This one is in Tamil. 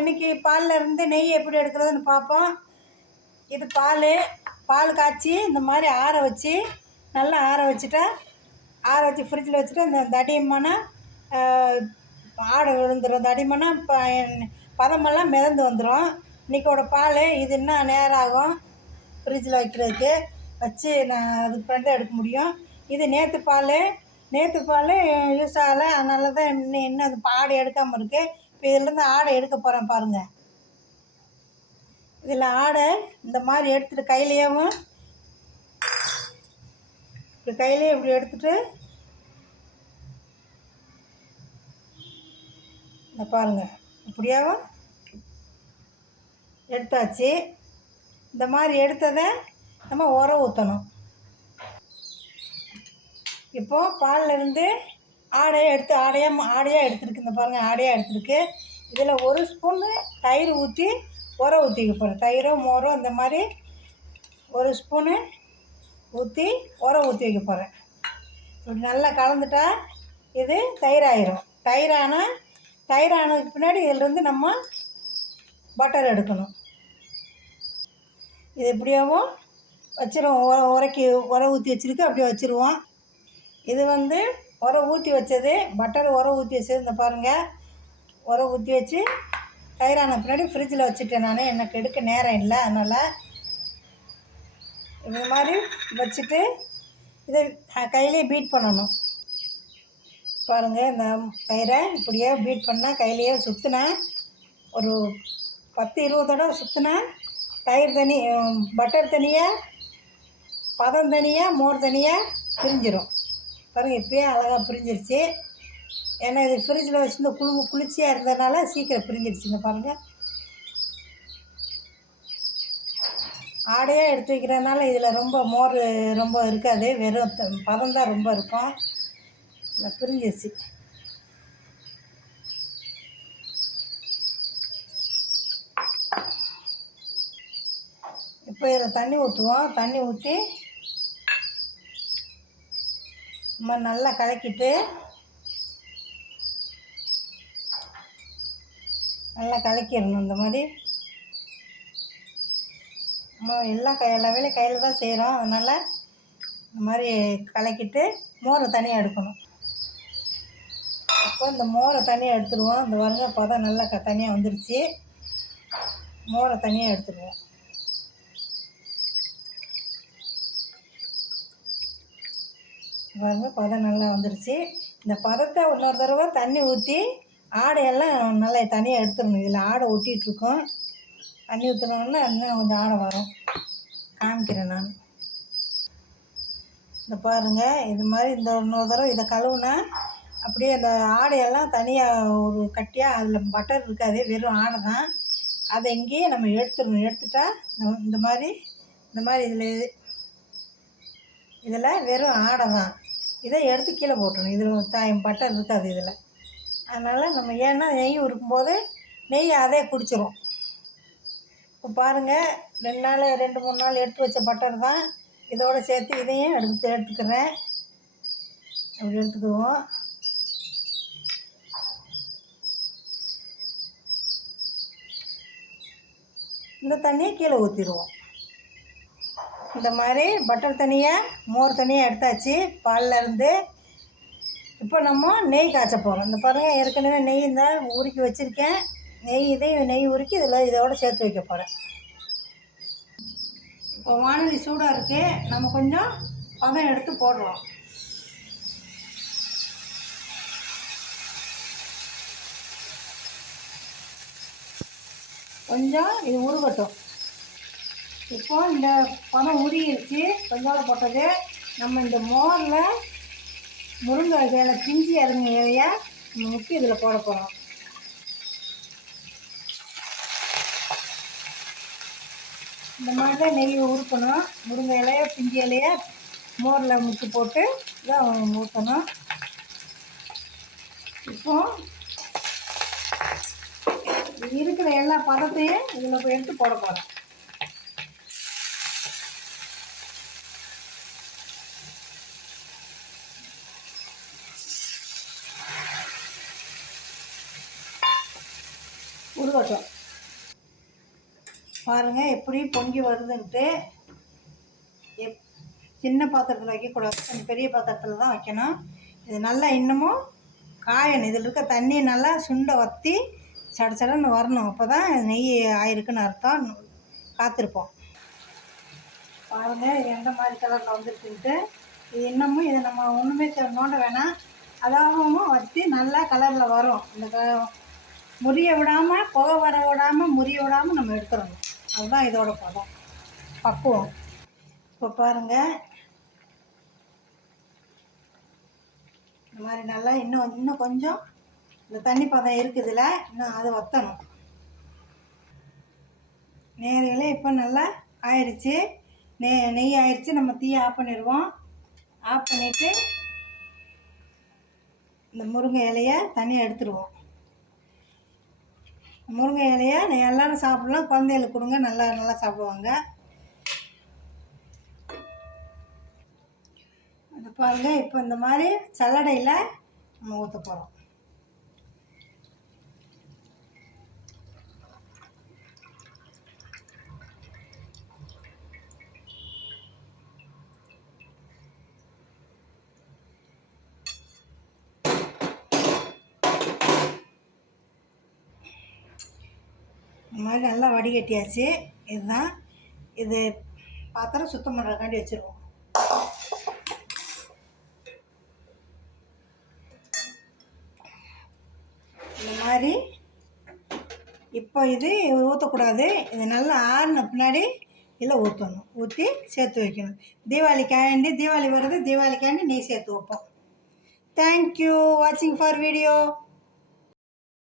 இன்றைக்கி பாலில் இருந்து நெய் எப்படி எடுக்கிறதுன்னு பார்ப்போம். இது பால் காய்ச்சி இந்த மாதிரி ஆற வச்சு நல்லா ஆற வச்சுட்டா, ஆற வச்சு ஃப்ரிட்ஜில் வச்சுட்டு இந்த தடிமன ஆடை விழுந்துடும். தடிமனா பதமெல்லாம் மிதந்து வந்துடும். இன்றைக்கோட பால் இது இன்னும் நேரம் ஆகும் ஃப்ரிட்ஜில் வைக்கிறதுக்கு. வச்சு நான் அதுக்கு ஃப்ரெண்டாக எடுக்க முடியும். இது நேற்று பால் யூஸ் ஆகலை, அதனால தான் இன்னும் அது ஆடை எடுக்காமல் இருக்குது. இப்போ இதிலேருந்து ஆடை எடுக்க போகிறேன் பாருங்கள். இதில் ஆடை இந்த மாதிரி எடுத்துகிட்டு கையிலேயும் இப்படி எடுத்துகிட்டு இந்த பாருங்கள் இப்படியாவும் எடுத்தாச்சு. இந்த மாதிரி எடுத்ததை நம்ம உரம் ஊற்றணும். இப்போது பாலில் இருந்து ஆடையாக எடுத்துருக்கு. இந்த பாருங்கள் ஆடையாக எடுத்துருக்கு. இதில் 1 ஸ்பூன்னு தயிர் ஊற்றி உரம் ஊற்றிக்க போகிறேன். தயிரோ மோரோ இந்த மாதிரி 1 ஸ்பூனு ஊற்றி உரம் ஊற்றி வைக்க போகிறேன். இப்படி நல்லா கலந்துட்டா இது தயிராயிரும். தயிரானதுக்கு பின்னாடி இதிலேருந்து நம்ம பட்டர் எடுக்கணும். இது எப்படியாவும் வச்சிருவோம். உரம் ஊற்றி வச்சுருக்கு, அப்படியே வச்சுருவோம். இது உரம் ஊற்றி வச்சது, பட்டர் உரம் ஊற்றி வச்சது. இந்த பாருங்கள், உரம் ஊற்றி வச்சு தயிரான பின்னாடி ஃப்ரிட்ஜில் வச்சுட்டேன். நான் எனக்கு எடுக்க நேரம் இல்லை, அதனால் இந்த மாதிரி வச்சுட்டு இதை கையிலே பீட் பண்ணணும். பாருங்கள், இந்த தயிரை இப்படியே பீட் பண்ணால் கையிலையே சுற்றினா ஒரு 10-20 தடவை சுற்றினா தயிர் பட்டர் தனியாக, பதம் தனியாக, மோர் தனியாக பிரிஞ்சிடும். பாருங்கள், இப்போயே அழகாக பிரிஞ்சிருச்சு. ஏன்னா இது ஃப்ரிட்ஜில் வச்சு இந்த குளிர்ச்சியாக இருந்ததுனால சீக்கிரம் பிரிஞ்சிருச்சுங்க. பாருங்கள், ஆடையாக எடுத்து வைக்கிறதுனால இதில் மோர் ரொம்ப இருக்காது, வெறும் பதம் தான் ரொம்ப இருக்கும். பிரிஞ்சிருச்சு. இப்போ இதில் தண்ணி ஊற்றுவோம். தண்ணி ஊற்றி நம்ம நல்லா கலக்கிட்டு நல்லா கலக்கிடணும். இந்த மாதிரி நம்ம எல்லா வேலையும் கையில் தான் செய்கிறோம், அதனால் இந்த மாதிரி கலக்கிட்டு மோரை தனியாக எடுக்கணும். அப்போ இந்த மோரை தனியாக எடுத்துடுவோம். இந்த பாருங்க, பதம் நல்லா தனியாக வந்துடுச்சு. மோரை தனியாக எடுத்துடுவோம். பாருங்க, பதம் நல்லா வந்துடுச்சு. இந்த பதத்தை இன்னொரு தடவை தண்ணி ஊற்றி ஆடையெல்லாம் நல்லா தனியாக எடுத்துடணும். இதில் ஆடை ஒட்டிகிட்ருக்கோம். தண்ணி ஊற்றினோன்னா இன்னும் கொஞ்சம் ஆடை வரும். காமிக்கிறேன் நான். இந்த பாருங்கள், இது மாதிரி இந்த இன்னொரு தடவை இதை கழுவுனா அப்படியே அந்த ஆடையெல்லாம் தனியாக ஒரு கட்டியாக, அதில் பட்டர் இருக்காது, வெறும் ஆடை தான். அதை இங்கேயே நம்ம எடுத்துடணும். எடுத்துட்டா இந்த மாதிரி இதில் வெறும் ஆடை தான். இதை எடுத்து கீழே போட்டணும். இதில் பட்டர் இருக்காது இதில். அதனால் நம்ம ஏன்னா நெய் இருக்கும்போது நெய் அதே குடிச்சிடும். இப்போ பாருங்கள், 2-3 நாள் எடுத்து வச்ச பட்டர் தான். இதோடு சேர்த்து இதையும் எடுத்துக்கிறேன். அப்படி எடுத்துக்குவோம். இந்த தண்ணியை கீழே ஊற்றிடுவோம். இந்த மாதிரி பட்டர் தனியாக, மோர் தனியாக எடுத்தாச்சு பாலில் இருந்து. இப்போ நம்ம நெய் காய்ச்ச போகிறோம். இந்த பாருங்கள், ஏற்கனவே நெய் உருக்கி வச்சுருக்கேன். நெய் உருக்கி இதோடு சேர்த்து வைக்க போகிறேன். இப்போ வானொலி சூடாக இருக்குது, நம்ம கொஞ்சம் பதம் எடுத்து போடுறோம். கொஞ்சம் இது உருகட்டும். இப்போ இந்த பதம் உருகிடுச்சு. கொஞ்சோட போட்டது நம்ம இந்த மோரில் முருங்கை இலையில பிஞ்சு இறங்க இலையை முக்கி இதில் போட போகிறோம். இந்த மாதிரி தான் நெய் ஊற்றணும். முருங்கை இலையை பிஞ்சு இலையை மோரில் முக்கி போட்டு தான் ஊற்றணும். இப்போ இருக்கிற எல்லா பதத்தையும் இதில் போய் எடுத்து போட போகிறோம். உருவட்டும். பாருங்கள் எப்படி பொங்கி வருதுன்ட்டு. சின்ன பாத்திரத்தில் வைக்கக்கூடாது, கொஞ்சம் பெரிய பாத்திரத்தில் தான் வைக்கணும். இது நல்லா இன்னமும் காயணும். இதில் இருக்க தண்ணி நல்லா சுண்டை வற்றி சட சடன்னு வரணும். அப்போ தான் நெய் ஆயிருக்குன்னு அர்த்தம். காத்திருப்போம். பாருங்கள் இது எந்த மாதிரி கலரில் வந்துருக்குன்ட்டு. இது இன்னமும் இதை நம்ம ஒன்றுமே நோண்ட வேணாம். அதாகவும் வற்றி நல்லா கலரில் வரும். இந்த முறிய விடாமல், புகை வர விடாமல், முறிய விடாமல் நம்ம எடுத்துடணும். அதுதான் இதோட பக்குவம். இப்போ பாருங்கள் இந்த மாதிரி நல்லா இன்னும் கொஞ்சம் இந்த தண்ணி பதம் இருக்குதுல, இன்னும் அதை வற்றணும். நேர்களே இப்போ நல்லா ஆயிடுச்சு. நெய் ஆயிடுச்சு. நம்ம தீயை ஆஃப் பண்ணிடுவோம். ஆஃப் பண்ணிவிட்டு இந்த முருங்கை இலையை தனியாக எடுத்துடுவோம். முருங்கை இலையை எல்லோரும் சாப்பிட்லாம். குழந்தைகளுக்கு கொடுங்க, நல்லா சாப்பிடுவாங்க. அது பாருங்கள் இப்போ இந்த மாதிரி சல்லடையில் நம்ம ஊற்ற போகிறோம். இந்த மாதிரி நல்லா வடிகட்டியாச்சு. இதுதான் இது பாத்திரம் சுத்தம் பண்ணுறதுக்காண்டி வச்சுருவோம். இந்த மாதிரி இப்போ இது ஊற்றக்கூடாது. இது நல்லா ஆறின பின்னாடி இதில் ஊற்றணும். ஊற்றி சேர்த்து வைக்கணும். தீபாவளிக்காண்டி, தீபாவளி வருது, தீபாவளிக்காண்டி நெய் சேர்த்து வைப்போம். தேங்க்யூ வாட்சிங் ஃபார் வீடியோ.